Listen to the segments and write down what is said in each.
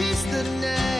Chase the night,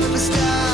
never stop.